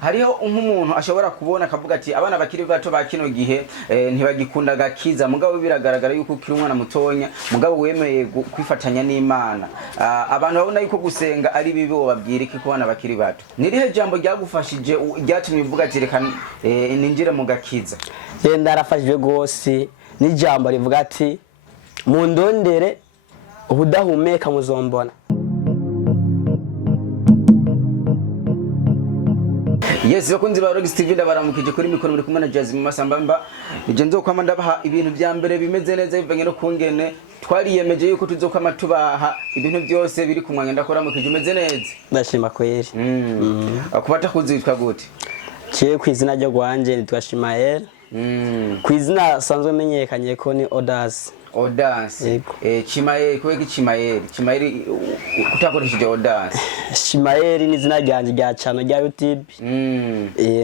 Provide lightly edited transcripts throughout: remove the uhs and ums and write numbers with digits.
hariho nk'umuntu ashobora kubona akavuga ati abana bakiri bato ba kino gihe ntibagikunda gakiza mugabo biragaragara yuko ukiri umwana mutonya mugabo wemeye kwifatanya n'Imana. Abantu babona yuko gusenga ari bibi babwira iki ku bana bakiri bato? Nirihe jambo ryagufashije ryatumye uvuga ati reka ninjire mu gakiza? Ndarafashijwe gose n'ijambo rivuga ati mundondere ubudahumeka muzombona. Yes, bakunzi ba Rox TV ndabaramukije kuri mikoro muri kumwe na Jasmine Masambamba. Ije nzokwama ndabaha ibintu vya mbere bimeze neza bivanye no kungene twariyemeje yuko tuzokwama tubaha ibintu byose biri ku mwanya ndakora mu kije umeze neza. Ndashima kweri. Akubata kuzi witwa gute? Ciye kwizina ryo gwanje nitwa Shimael. Kwizina sanzwe menyekanye ko ni Odas. Odas. Chimael, kweki Chimael. Chimael kutakoresheje Odas. Shimael ni izina ryanje rya channel rya YouTube.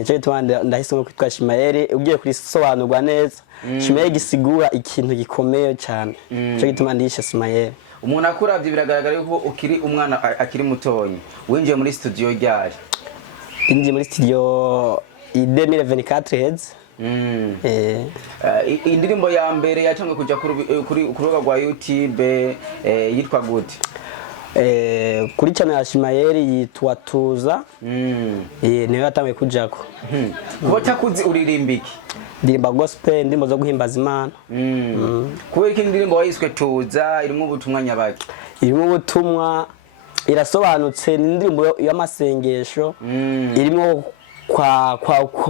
Cyo gituma ndahisemo kwitwa Shimael ugiye kurisobanurwa neza. Shimael gisigura ikintu gikomeye cyane. Cyo gituma ndishe Shimael. Umuntu akuravye biragaragara yuko ukiri umwana akiri mutonyi. Winjiye muri studio ryari? Inji muri studio 2024 heads. Indirimbo ya mbere yacangwe kuja kuri rubuga rwa YouTube yitwa gute? Kuri channel ya Shimael yitwa Tuza. Niyo yatamwe kujako. Kubota kuzi uririmbiki? Ndirimba gospel, ndimo zo guhimbaza Imana. Kubera iki indirimbo wayiswe Tuza irimo ubutumwa nyabaki? Irimo ubutumwa, irasobanutse, ni indirimbo y'amasengesho, irimo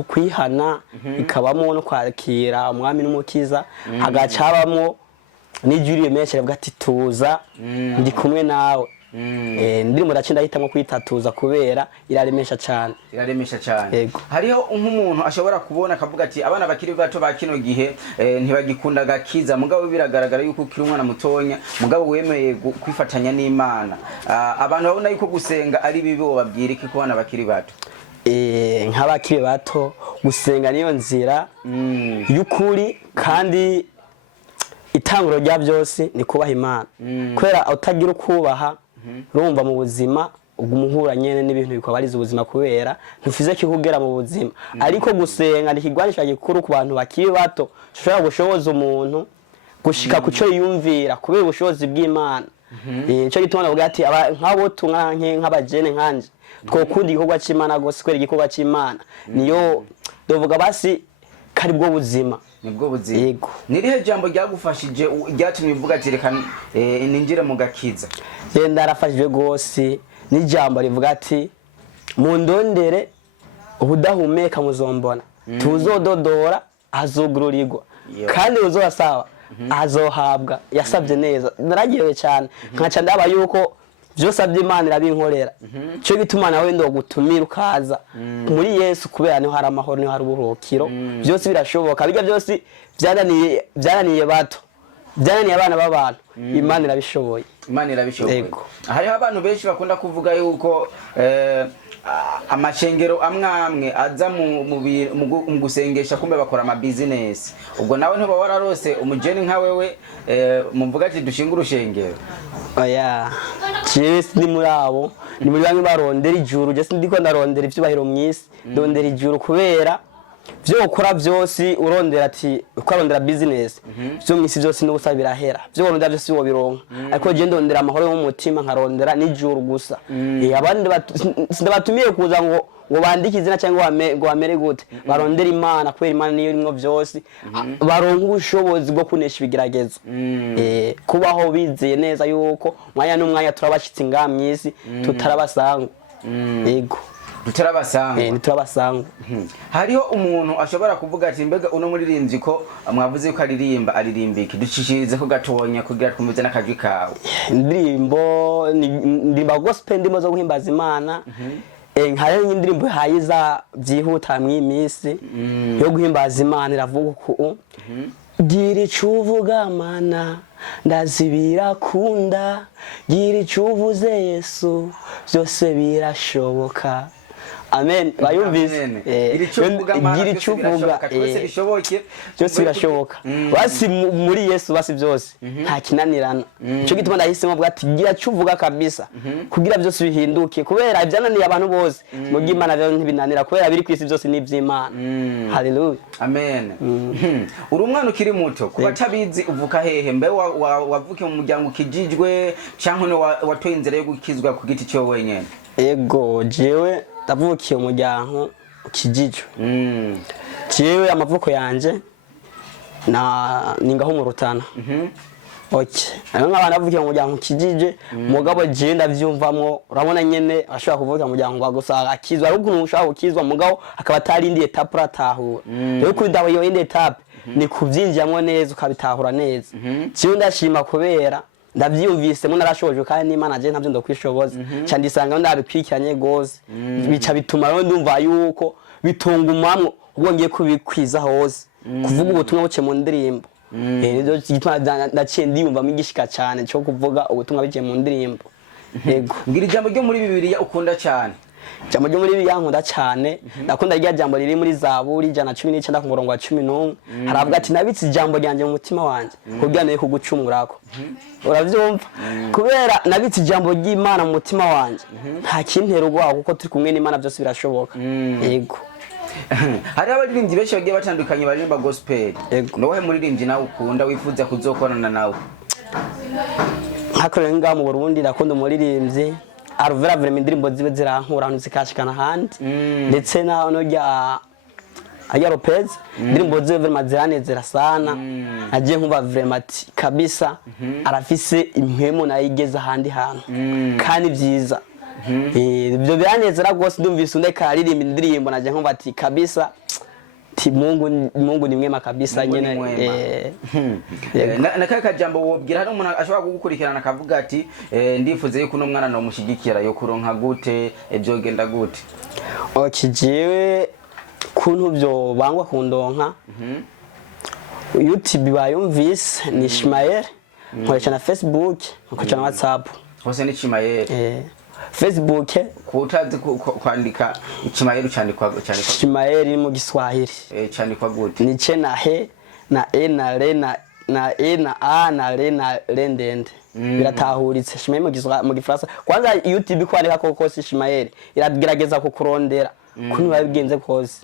kwihana, ikabamo no kwakira umwami n'umukiza, hagacabamo n'ijuri menshi avuga ati tuza ndi kumwe nawe. Ndirimbo ndacinda hitamo kwitatuza kubera iraremesha cyane. Iraremesha cyane. Hariho nk'umuntu ashobora kubona akavuga ati abana bakiri bato ba kino gihe ntibagikunda gakiza mugabo biragaragara yuko ukiri umwana mutonya mugabo wemeye kwifatanya n'Imana. Abantu babona yuko gusenga ari bibi babwira iki ku bana bakiri bato? Nk'abakiri bato gusenga niyo nzira y'ukuri kandi itanguro rya byose ni kubaha Imana. Kwera utagira ukubaha urumva mu buzima umuhura nyene n'ibintu bikabariza ubuzima kubera ntufize kikugera mu buzima. Ariko gusenga ndikigwanisha gikuru ku bantu bakiri bato ushobora gushoboza umuntu gushika ku cyo yumvira kubera ubushobozi bw'Imana. Cyo gituma navuga ati nk'abo tunkanke nk'abajene nkanje twokunda igikorwa cy'Imana gose kwera igikorwa cy'Imana niyo dovuga basi kari bwo buzima. Nibwo buzima. Nirihe jambo ryagufashije ryatumye uvuga ati reka ninjire mu gakiza? Ndarafashijwe gose n'ijambo rivuga ati mundondere ubudahumeka muzombona. Tuzododora azugururirwa kandi uzosaba azohabwa. Yasabye neza naragiye cyane nkaca ndaba yuko byose by'Imana irabinkorera. Cyo gituma nawe ndo gutumira ukaza muri Yesu kubera niho hari amahoro niho hari uburuhukiro. Byose birashoboka bijya byose byananiye bato byananiye abana b'abantu. Imana irabishoboye. Imana irabishoboye. Hariho abantu benshi bakunda kuvuga yuko amashengero amwe aza mu gusengesha kumbe bakora ama business. Ubwo nawe ntuba wararose umujeni nka wewe muvuga ati dushinga urushengero? Oya Chesi ni muri abo ni muri bamwe barondera ijuru je sindiko ndarondera ivyubahiro mwisi ndondera ijuru kubera byo ukora byose urondera ati ukarondera business byo mwisi byose no gusabira hera byo urondera byose wo bironka ariko je ndondera amahoro yo mu mutima nkarondera n'ijuru gusa. Abandi sindabatumiye kuza ngo bandike izina cyangwa ngo amere gute barondera Imana kubera Imana niyo rimwe byose baronka ubushobozi bwo kunesha ibigeragezo. Kubaho bizeye neza yuko mwanya n'umwanya turabashitse ngamyisi tutarabasanga. Tutarabasanga. Hariho umuntu ashobora kuvuga ati mbega uno muririmbyi ko mwavuze ko aririmbiki ducishirize ko gatonya kugira twumvize n'akajwi kawe? Ndimba gospel ndimo zo guhimbaza Imana. Nkare y'indirimbo hayiza byihuta mw'imisi yo guhimbaza Imana iravuga ko gira icuvuga Mana ndazibira kunda gira icuvuze Yesu byose birashoboka amen bayumvise gira icyo uvuga twese bishoboke byose birashoboka basi muri Yesu basi byose nta kinanirana cyo gituma ndahisemo bwa ati gira icyo uvuga kabisa kugira byose bihinduke kubera ibyananiye abantu bose mu Imana byo ntibinanira kubera biri kwisi byose ni iby'Imana haleluya amen uri umwana ukiri muto kuba tabizi uvuka hehe mbe wavuke mu muryango kijijwe cyangwa watoye inzira yo gukizwa ku giti cyo wenyene ego jewe ndavukiye umuryango kijijwe jewe amavuko yanje ningaho mu Rutana okay nk'abana bavukiye mu muryango kijije mugabo je ndavyumvamo urabona nyene ashobora kuvuka mu muryango wa gusa akizwa ariko ushaka gukizwa mugabo akaba atari indi etape ratahura rero kuri dawe yo indi etape ni kuvyinjyamo neza ukabitahura neza cyo ndashima kubera ndavyumvise mu narashoje kandi n'Imana je ntavyo ndokwishoboza cyandi sanga ndabikwikiranye gose bica bituma rero ndumva yuko bitungumamwe ubwo ngiye kubikwiza hose kuvuga ubutumwa buce mu ndirimbo rero gituma ndaciye ndiyumvamo igishika cyane cyo kuvuga ubutumwa bice mu ndirimbo yego ngira ijambo ryo muri Bibiliya ukunda cyane jambo ryo muri Bibiliya nkunda cyane nakunda rya jambo riri muri Zaburi 119 ku murongo wa 11 haravuga ati nabitse ijambo ryanje mu mutima wanje kugira naye kugucumurako uravyumva kubera nabitse ijambo ry'Imana mu mutima wanje nta kintera ubwoba kuko turi kumwe n'Imana byose birashoboka yego hari abaririmbyi benshi bagiye batandukanye baririmba gospel nowe muririmbyi nawe ukunda wifuza kuzokorana nawe hakorera ngaho mu Burundi nakunda umuririmbyi Aruvera vrema indirimbo zibe zirankura hano zikashikana handi ndetse no rya Lopez indirimbo zibe vrema ziranezera sana nagiye nkumva vrema ati kabisa arafise impwemo nayigeza handi hantu kandi byiza ibyo biranezera gose ndumvise undeka aririmba indirimbo nagiye nkumva ati kabisa ti Mungu ni mwema kabisa nyene nakaka jambo wobwira hari umuntu ashobora kugukurikirana akavuga ati ndifuze yuko no mwana no mushigikira yo kuronka gute byogenda gute okijewe kuntu byo bangwa kundonka YouTube bayumvise ni Ishmael nkoresha na Facebook nkoresha na WhatsApp hose ni Ishmael Facebook kutazi kwandika Ishmael cyane kwa Ishmael mu Giswahili cyane kwa gute ni che na he na e na re na e na a na re na re ndende biratahuritse Ishmael mu Gifaransa kwanza YouTube kwandika koko Ishmael iragerageza kukurondera kuntu babigenze kose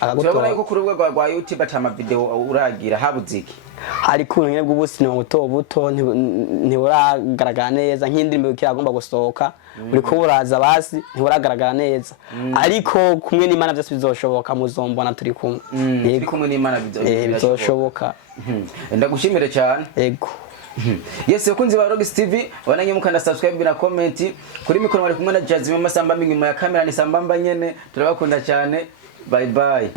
turabona yuko kuri rwego rwa YouTube atama video uragira habuziki hari kuntu nyene bw'ubusi no buto ntiburagaragara neza nk'indirimbo ikiragomba gusohoka uri ko buraza basi ntiburagaragara neza ariko kumwe n'Imana byose bizoshoboka muzombona turi kumwe yego kumwe n'Imana bizoshoboka ndagushimire cyane yego Yes yakunze ba Rogues TV wananye mukanda subscribe na comment kuri mikoro bari kumwe na Jazzy Masamba nyuma ya kamera ni Sambamba nyene turabakunda cyane bye bye